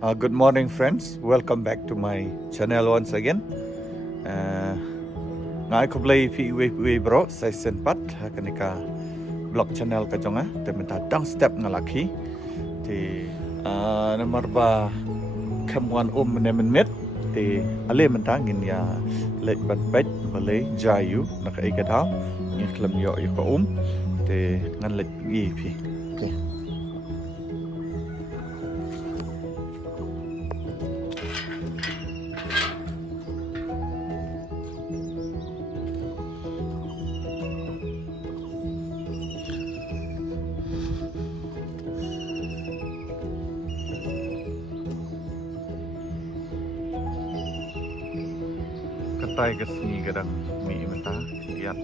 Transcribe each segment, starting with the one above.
Good morning, friends. Welcome back to my channel once again. Ngai ko play pi bro sai sen pat kanika blog channel ka jonga te menta dang step ngalaki ti nomor ba kamwan ne met ti ale menta ngin ya lek ban pet bale jayu nak ai ka tha ngi klam yo ko te ngan lek gi pi. Okay. Katai ke sini kadang mi menta lihat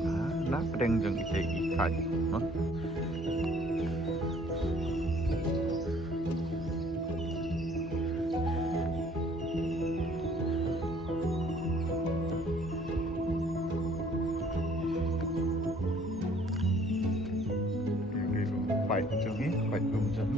nak pedeng jeng ite ikai no. Baik jeng ni, baik belum jeng.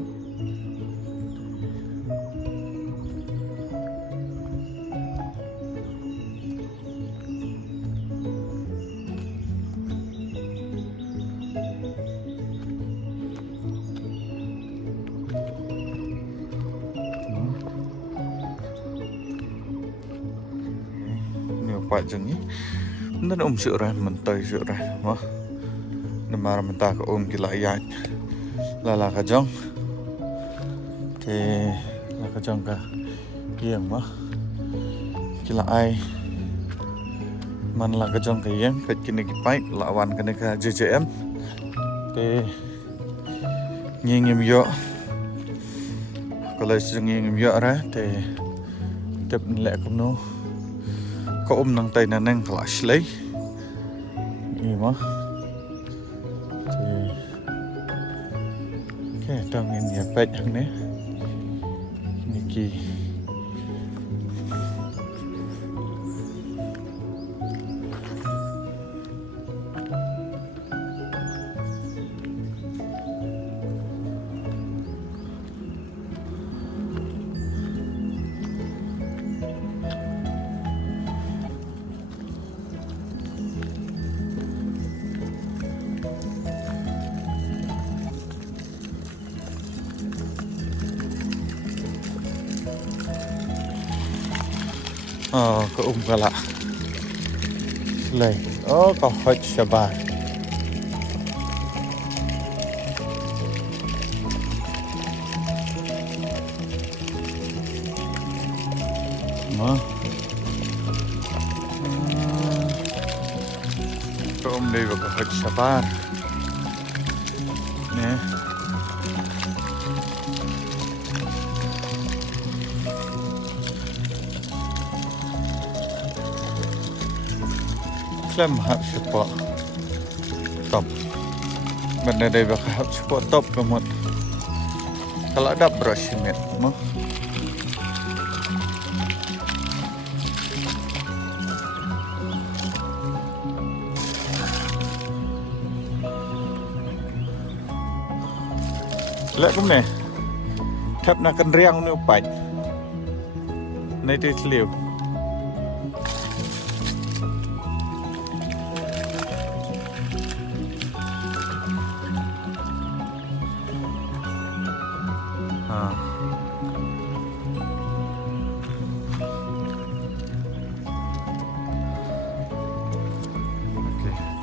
Pak jeng ni, dan seurai mentai seurai, wah, nemar mentah ke kila ayat, lala kajong, te lala kajong ka, kiam wah, kila ay, man lala kajong ka yang, kat kini kipai, lawan kene ka JJM, te ngingim yo, kalau ngingim yo ra, te tep nilai kumno. Ko nang tay na nang flashlight ima okay tangin ya pet ne niki ko gala slay ko hot shabar ma ko dei ko hot shabar ne Lem hap support top. Benda dia bakal hap support top kemut. Kalau ada brush mat, mah. Lihat kum ni. Tap nak riang ni upat. Nanti seliu.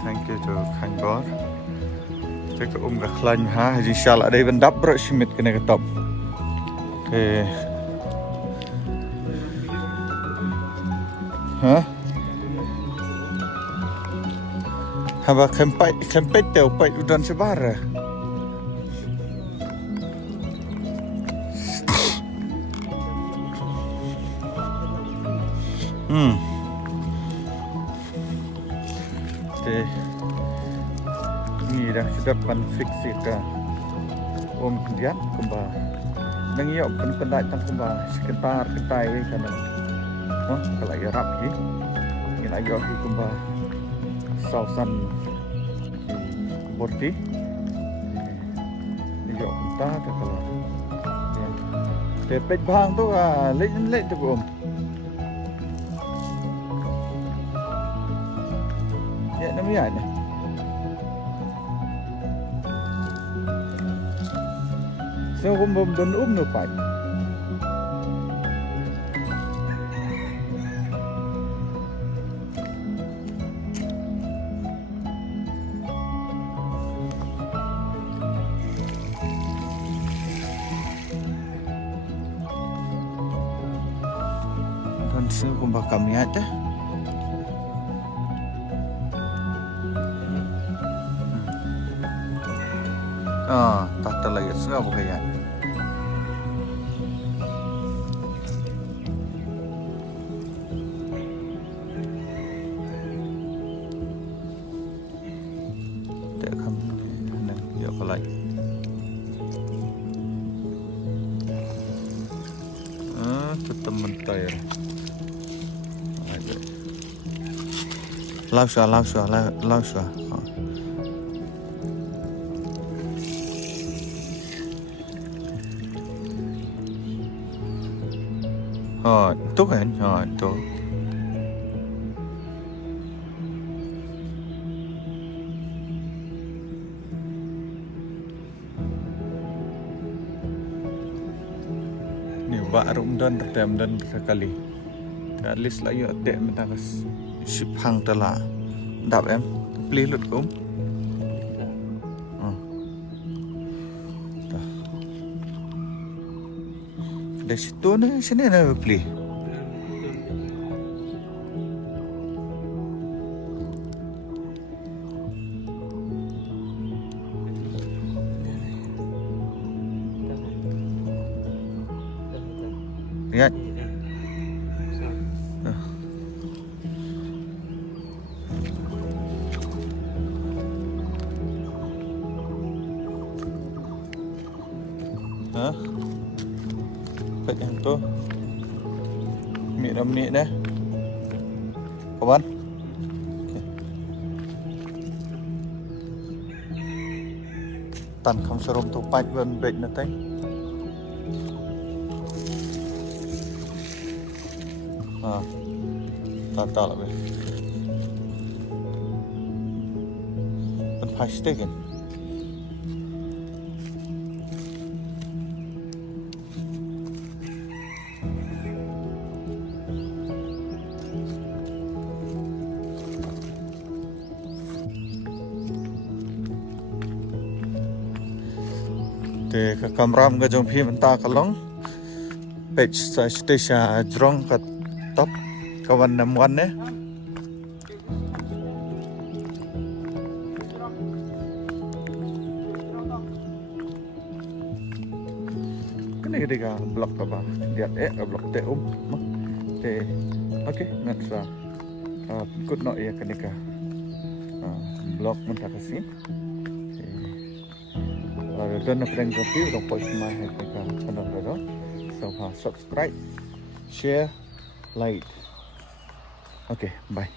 Thank you to Khanh Bor. Thế cái gà khanh ha, thì sao lại đây vẫn đắp rồi xịt cái này cái tập. Thì hả? Haba kempet teo pai udan sebara. Ini dah sedapan fiksi ka kemudian kembali nangiok pendai tang kembali sekitar ketai kana kalau ya rap ni ngin ayo kembali sausan borti ni yo kita kalau Te pek bang tu lek tu om. Ya namanya ni. So bom don no pai. Dan so bakam ya dah. Tak terlagi sudah bukan. Tak kamu nak dia apa lagi? Tetap mentah ya. Lau sua. Itu kan? Itu. Ni baru dan sekali. At least lah you ada mentakas ship hang telah. Dap em, beli lut kum. Dari situ ni sini nak beli. Lihat. Pet yang tu minit dah kawan. Okay. Tan kam serum tu pipe ban break na teng. Tak lah be. Ban pasti kan. Ke kamram ke jong phi menta kalong page station jrong kat top kawan namuan ne kene ketika blok apa dia blok te te oke ngatsa ikut no ya ketika blok menta kasih dan nak pernah kopi untuk post my channel itu, so subscribe, share, like. Okay, bye.